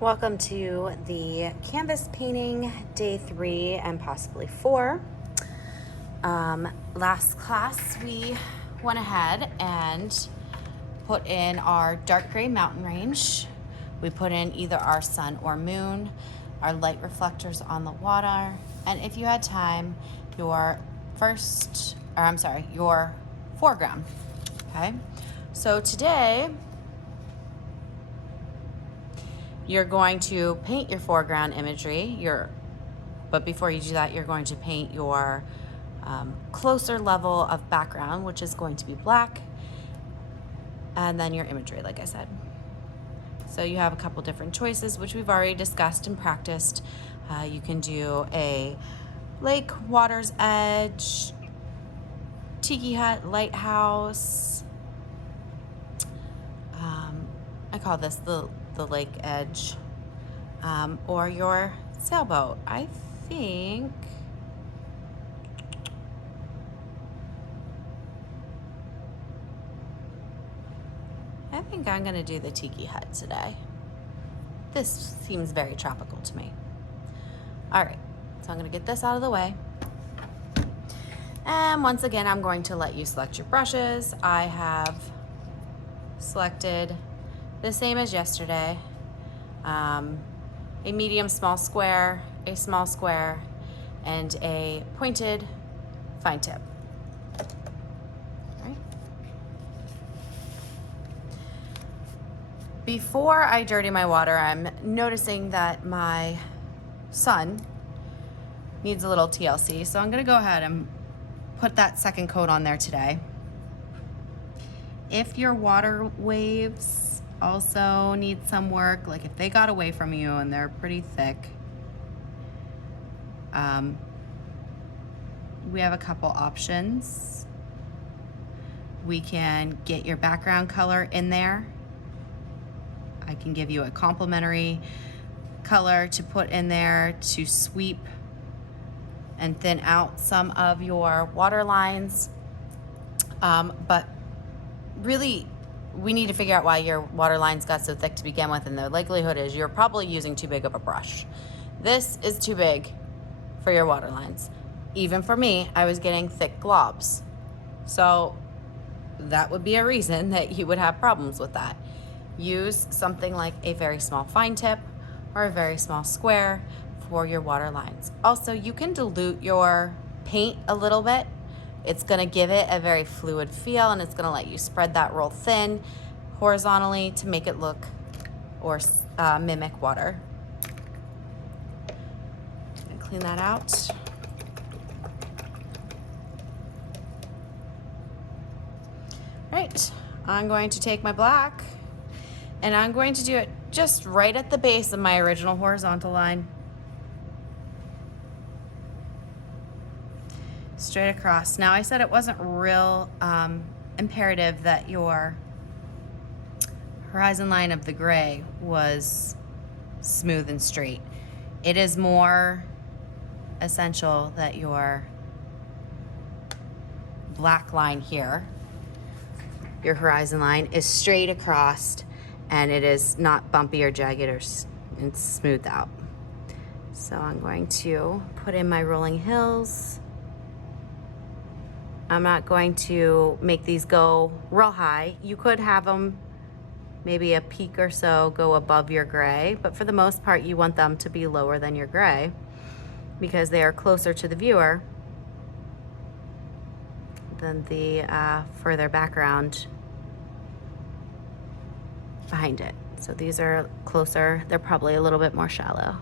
Welcome to the canvas painting day 3 and possibly 4. Last class we went ahead and put in our dark gray mountain range. We put in either our sun or moon, our light reflectors on the water, and if you had time, your foreground. Okay, so today you're going to paint your foreground imagery, but before you do that, you're going to paint your closer level of background, which is going to be black, and then your imagery, like I said. So you have a couple different choices, which we've already discussed and practiced. You can do a lake, water's edge, tiki hut, lighthouse. I call this the lake edge, or your sailboat. I think I'm gonna do the tiki hut today. This seems very tropical to me. All right, so I'm gonna get this out of the way. And once again, I'm going to let you select your brushes. I have selected the same as yesterday. A medium small square, a small square, and a pointed fine tip. All right. Before I dirty my water, I'm noticing that my sun needs a little TLC, so I'm gonna go ahead and put that second coat on there today. If your water waves also need some work, like if they got away from you and they're pretty thick, we have a couple options. We can get your background color in there. I can give you a complementary color to put in there to sweep and thin out some of your water lines. But really, we need to figure out why your water lines got so thick to begin with, and the likelihood is you're probably using too big of a brush. This is too big for your water lines. Even for me, I was getting thick globs. So that would be a reason that you would have problems with that. Use something like a very small fine tip or a very small square for your water lines. Also, you can dilute your paint a little bit. It's gonna give it a very fluid feel, and it's gonna let you spread that real thin horizontally to make it look or mimic water. I'm gonna clean that out. All right, I'm going to take my black and I'm going to do it just right at the base of my original horizontal line. Straight across. Now, I said it wasn't real imperative that your horizon line of the gray was smooth and straight. It is more essential that your black line here, your horizon line, is straight across and it is not bumpy or jagged or it's smoothed out. So I'm going to put in my rolling hills. I'm not going to make these go real high. You could have them maybe a peak or so go above your gray, but for the most part, you want them to be lower than your gray because they are closer to the viewer than the further background behind it. So these are closer. They're probably a little bit more shallow.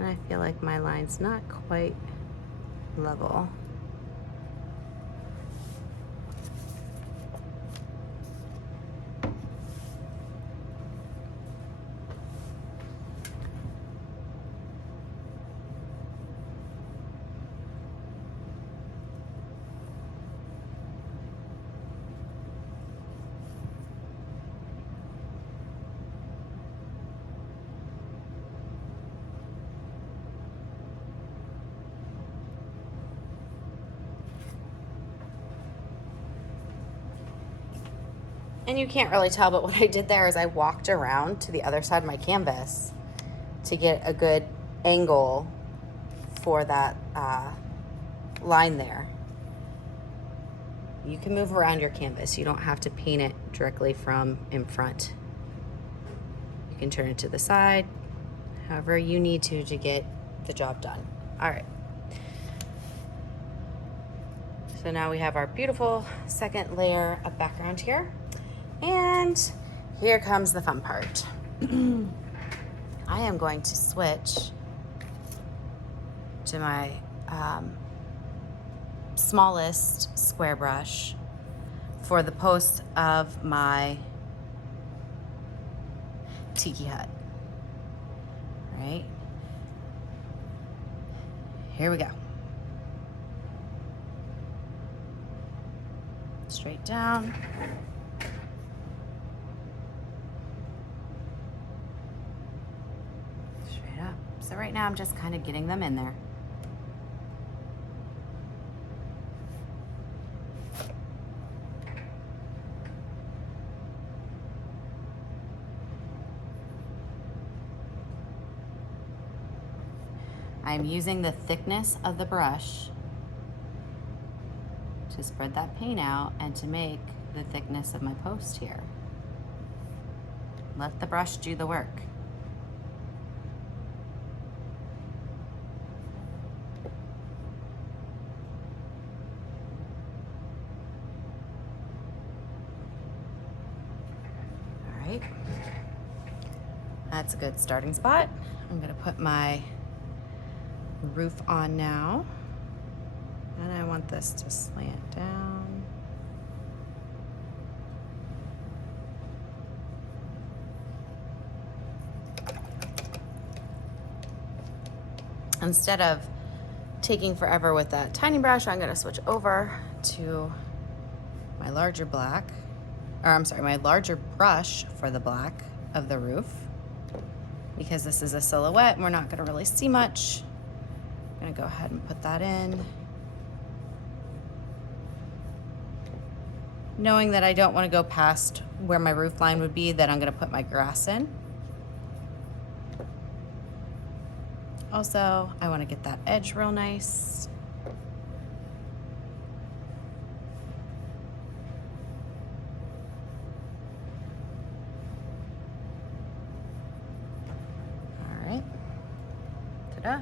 And I feel like my line's not quite level. And you can't really tell, but what I did there is I walked around to the other side of my canvas to get a good angle for that line there. You can move around your canvas. You don't have to paint it directly from in front. You can turn it to the side, however you need to get the job done. All right. So now we have our beautiful second layer of background here. And here comes the fun part. I am going to switch to my smallest square brush for the post of my tiki hut. Right? Here we go. Straight down. Straight up. So right now I'm just kind of getting them in there. I'm using the thickness of the brush to spread that paint out and to make the thickness of my post here. Let the brush do the work. All right, that's a good starting spot. I'm gonna put my roof on now, and I want this to slant down. Instead of taking forever with that tiny brush, I'm going to switch over to my larger black, or I'm sorry, my larger brush for the black of the roof, because this is a silhouette and we're not going to really see much. I'm gonna go ahead and put that in. Knowing that I don't want to go past where my roof line would be, then I'm gonna put my grass in. Also, I want to get that edge real nice. All right, ta-da.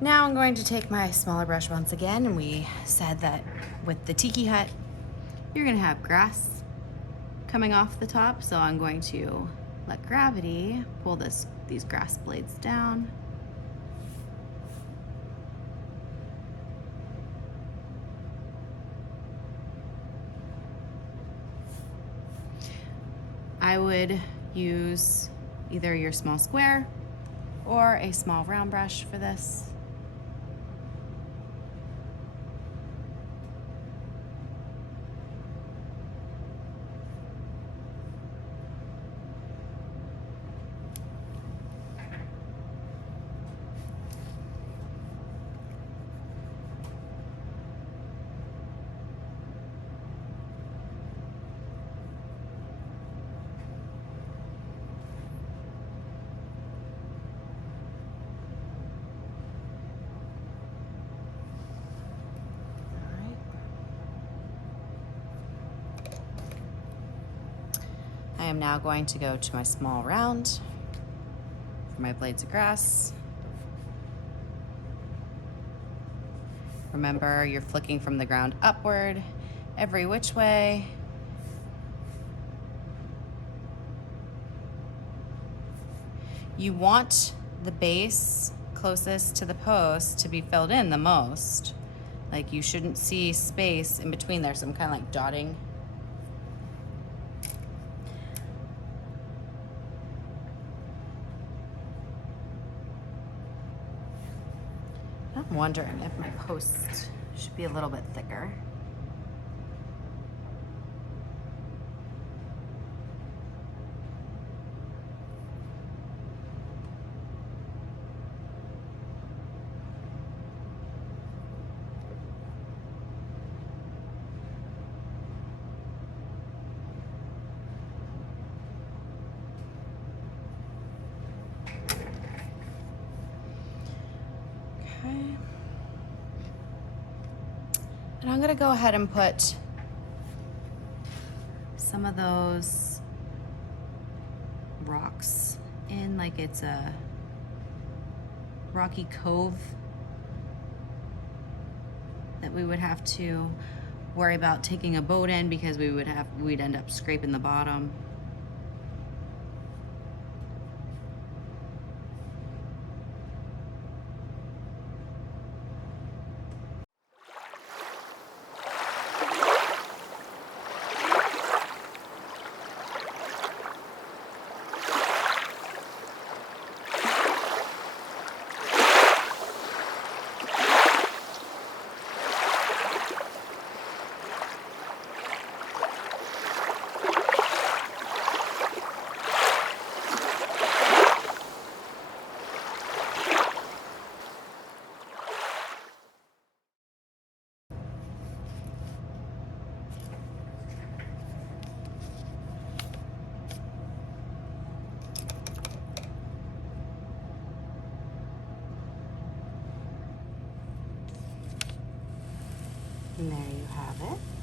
Now I'm going to take my smaller brush once again, and we said that with the tiki hut, you're gonna have grass coming off the top, so I'm going to let gravity pull these grass blades down. I would use either your small square or a small round brush for this. I am now going to go to my small round for my blades of grass. Remember, you're flicking from the ground upward, every which way. You want the base closest to the post to be filled in the most. Like, you shouldn't see space in between there, so I'm kind of like dotting. I'm wondering if my post should be a little bit thicker. And I'm gonna go ahead and put some of those rocks in like it's a rocky cove that we would have to worry about taking a boat in because we'd end up scraping the bottom. And there you have it.